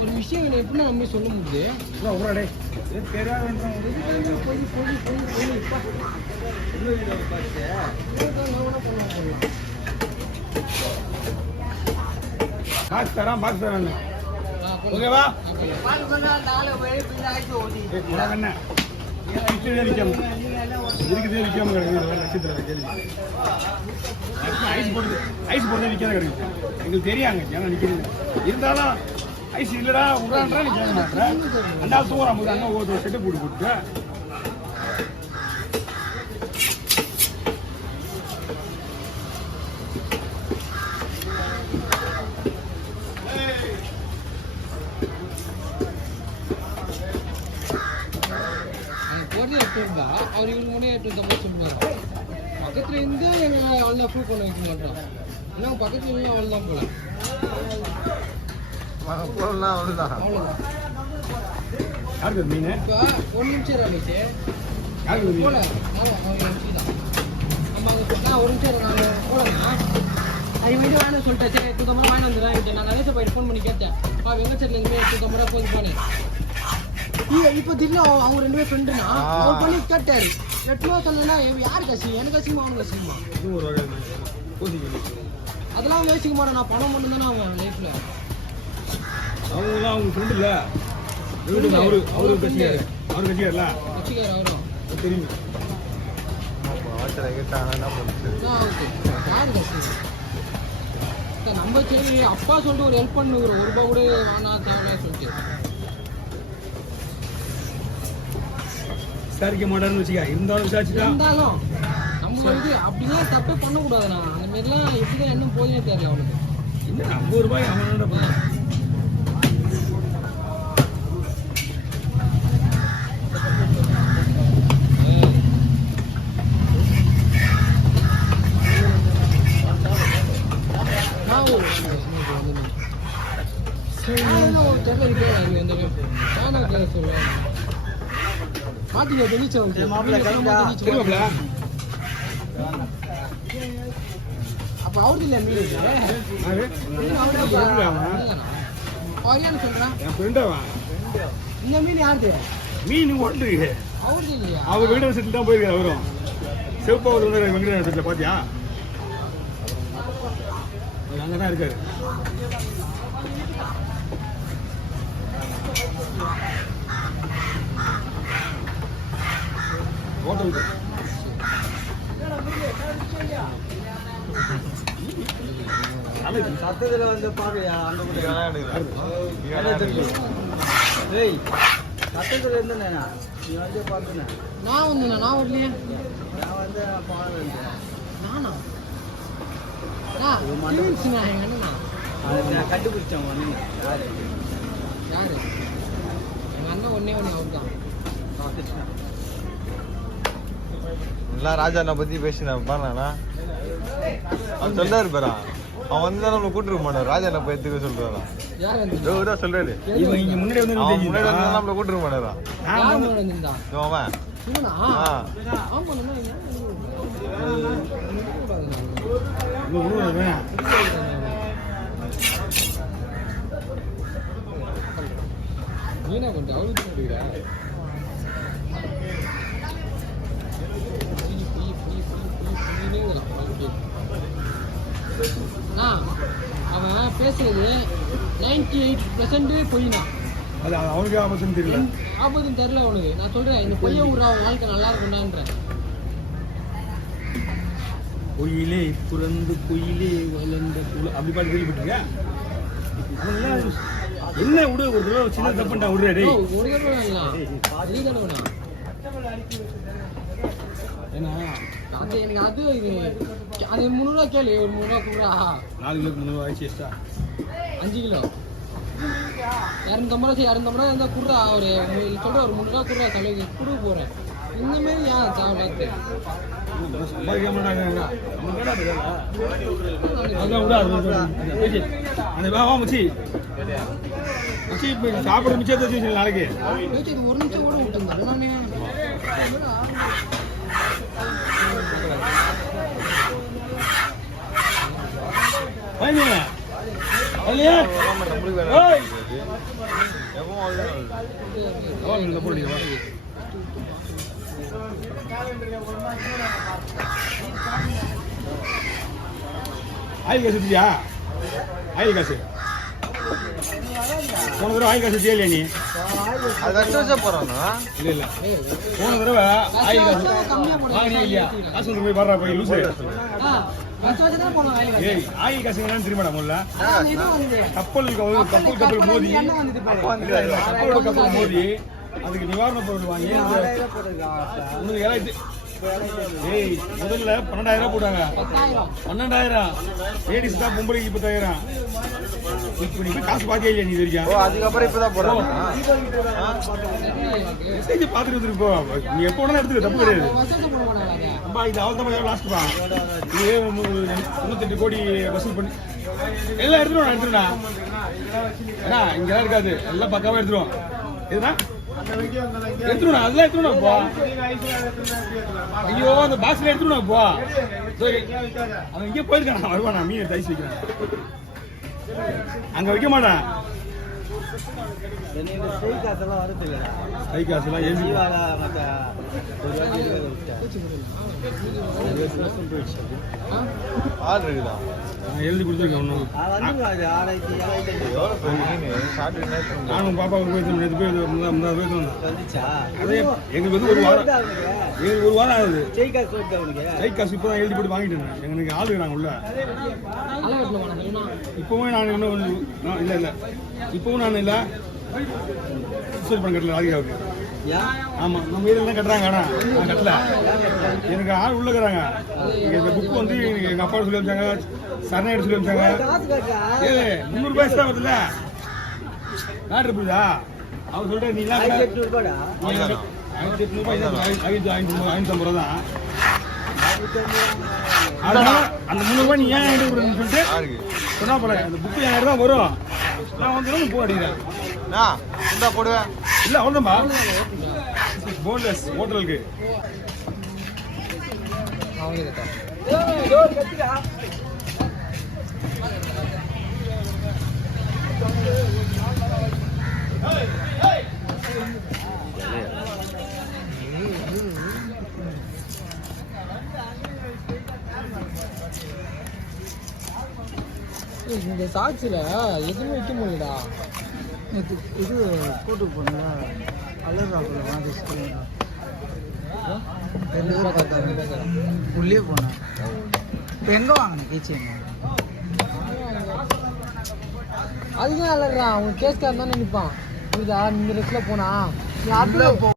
ஒரு விஷயம் எப்படின்னா நம்ம சொல்ல முடியுது உடனே தெரியாத பாக்ஸ் தரான் ஓகேவா இருக்குது விற்காம கிடைக்குது லட்சத்தில் கேள்வி ஐஸ் போட்டு விற்காத கிடைக்குது எங்களுக்கு தெரியாங்க ஏன்னா நிற்கிறது இருந்தாலும் ஐஸ் இல்லைடா விட்றான்றா நீ கேட்க மாட்டேன் ரெண்டாவது தூரம் போது அங்கே ஒவ்வொரு செட்டு போட்டு போட்டு அவர் இவங்க முன்னே சொல்லுவார் பக்கத்துல இருந்து அவ்வளோ ப்ரூவ் பண்ண வைக்க மாட்டோம் இன்னும் பக்கத்துல இருந்து அவ்வளோதான் போல அவ்வளோதான் மீன் இப்போ ஒரு நிமிஷம் ஆகிடுச்சு போல நம்ம ஒரு நிமிஷம் நான் போலண்ணா அது வீடு வேணும்னு சொல்லிட்டேன் சரி 800 வாங்கி வந்துடுறேன் நான் நிறைய போய் ஃபோன் பண்ணி கேட்டேன் வெங்கச்சேரிலேருந்து 800 போது போனேன் இப்போ திடீர்னு அவங்க 2 பேரும் ஃப்ரெண்டுனா அவர் பண்ணி கேட்டாரு 800 சொன்னா யாரு கசிங்க எனக்கு கசிமா அவனுக்கு கசிமா அதெல்லாம் யோசிக்க மாட்டேன் நான் பணம் மட்டும் தானே அவன் லைஃப்ல அவங்களாம் அவங்க ஃப்ரெண்டு இல்லை அவரு கட்சிக்காரு அவரும் தெரியும் நம்ம சரி அப்பா சொல்லிட்டு ஒரு ஹெல்ப் பண்ணு ஒரு ரூபா கூட வேணா தேவையா சொல்லிட்டு விசாரிக்க மாட்டாருன்னு வச்சுக்கா இருந்தாலும் விசாரிச்சுட்டா இருந்தாலும் நம்ம வந்து அப்படிலாம் தப்பே பண்ணக்கூடாதுண்ணா அந்த மாதிரிலாம் எப்படிதான் என்ன போதுனே தெரியல அவனுக்கு என்ன 50 ரூபாய் அவனோட அப்ப அவரு இல்ல மீன் சொல்றான் இந்த மீன் யாரு மீன் ஓட்டு அவரு இல்லையா அவங்க வீடு செட்டில் தான் போயிருக்காரு அவரும் சிவப்பாவூர் வந்து வெங்கடேஷ் செட்டில் பாத்தியா அங்கே தான் இருக்காரு ஹோட்டல் சத்தத்துல வந்து பாக்கையா அந்த கூட சத்தத்துல இருந்தேன் நீ வந்து பார்த்தேன் நான் வந்து நான் வரலையே நான் வந்து நானா கண்டுபிடிச்சேன் யாரு எங்க அண்ணன் ஒன்னே அவர் தான் எல்லாம் ராஜா பத்தி பேசினேன் பாருண்ணா அவன் சொல்றாரு பாரா அவன் வந்து தான் நம்மளை கூட்டிருக்க மாட்டான் ராஜா போய் எடுத்துக்க சொல்றாரா சொல்றாரு முன்னாடி வந்து நம்மளை கூட்டிருக்க மாட்டாரா அவன் மீனா கொஞ்சம் அவளுக்கு அவன் பேசுறது 98% பொய்னா அது அவனுக்கு ஆபத்துன்னு தெரியல ஆபத்துன்னு தெரியல அவனுக்கு நான் சொல்றேன் இந்த பொய்ய விடுற அவன் வாழ்க்கை நல்லா இருக்கும்டான்றேன் பொய்யிலே புறந்து பொய்யிலே வளர்ந்த அப்படி பாட்டு கேள்விப்பட்டிருக்க என்ன விடு ஒரு தடவை சின்ன தப்புண்டா விடுறாரு ஒரு தடவை ஏன்னா அது எனக்கு அது இது அது 300 ரூபா கேளு ஒரு 300 ரூபா கூடா 4 கிலோ 300 ரூபாய் எக்ஸ்ட்ரா 5 கிலோ 250 ரூபா 250 ரூபா இருந்தால் குடுறா ஒரு சொல்ற ஒரு 300 ரூபா குடுறா தலைக்கு கொடுக்க போறேன் இந்த மாதிரி ஏன் தேவையில்லாது சம்பாதிக்க மாட்டாங்க அந்த பாவா முச்சி முச்சி சாப்பிட மிச்சத்தை வச்சு நாளைக்கு ஒரு நிமிஷம் கூட விட்டுருந்தேன் நானே நம்மளுக்கு இந்த போடுங்க ஆயில் காசு வச்சியா ஆயில் காசு போன தடவை ஆயில் காசு வச்சியா இல்லையா நீ அது வெட்ட வச்சா போறானா இல்ல இல்ல போன தடவை ஆயில் காசு வாங்கினியா இல்லையா காசு வந்து போய் வர்றா போய் லூசு ஏய் ஆயில் காசு என்னன்னு தெரியுமாடா முதல்ல கப்பல் மோதி கப்பல் மோதி அதுக்கு நிவாரண பொருள் வாங்கி உனக்கு ஏய் முதல்ல 12,000 போட்டாங்க 12,000 லேடிஸ் தான் பொம்பளைக்கு 10,000 இப்போ நீ போய் காசு பாத்தியா இல்லையா நீ தெரியா அதுக்கப்புறம் இப்பதான் போறாங்க மெசேஜ் பார்த்துட்டு வந்துட்டு போ நீ எப்போ வேணாலும் எடுத்துக்க தப்பு கிடையாது அம்மா இது அவள் தான் லாஸ்ட் பா இது 98 கோடி வசூல் பண்ணி எல்லாம் எடுத்துருவா ஏன்னா இங்கெல்லாம் இருக்காது எல்லாம் பக்காவா எடுத்துருவோம் எதுனா எடுத்துருவா அதெல்லாம் எடுத்துருவா போ ஐயோ அந்த பாக்ஸ்ல எடுத்துருவா போ சரி அவன் இங்கே போயிருக்கான் வருவானா மீன் எடுத்து ஐஸ் வைக்கிறான் அங்க வைக்க மாட்டான் கை காசுலாம் எழுதி ஆள் இருக்குதா எழுதி கொடுத்துருக்கேன் ஒன்றும் நானும் பாப்பாவுக்கு போய் நேற்று போய் முன்னாடி போய் அதே எங்களுக்கு வந்து ஒரு வாரம் ஆகுது கை காசு இப்போ தான் எழுதி போட்டு வாங்கிட்டு இருந்தேன் எங்களுக்கு ஆள் நாங்கள் உள்ள இப்போவும் நான் இன்னும் இல்லை இல்லை இப்போவும் நான் இல்லை சூசைட் பண்ண கட்டல ராதிகாவுக்கு ஆமாம் நம்ம இதில் தான் கட்டுறாங்க ஆனால் நான் கட்டல எனக்கு ஆள் உள்ள இருக்கிறாங்க இந்த புக் வந்து எங்கள் அப்பா சொல்லி வச்சாங்க சரணாயிரம் சொல்லி வச்சாங்க ஏ 300 ரூபாய் எக்ஸ்ட்ரா வருதுல்ல நாட்டு இருக்குதா அவர் சொல்லிட்டு நீ 1800 ரூபாய் 550 ரூபா தான் அந்த 300 ரூபாய் நீ ஏன் எடுக்கிறேன்னு சொல்லிட்டு சொன்னா போல அந்த புக்கு 1000 தான் வரும் நான் வந்து போ அடிக்கிறேன் இந்தா போடுவேன் இல்ல அவ்வளோதான்பா போன்லெஸ் ஹோட்டலுக்கு இந்த சாட்சியில எதுவுமே வைக்க முடியலடா இது கூட்டு போனேன் அலர்ராக்குள்ள உள்ளே போனேன் இப்போ எங்கே வாங்கினேன் கீச்சேன் அதுதான் அலர்றான் அவன் கேஸ்காரன் தானே நிற்பான் புரியுதா இந்த ரெஸ்ல போனா நீ அதுல போ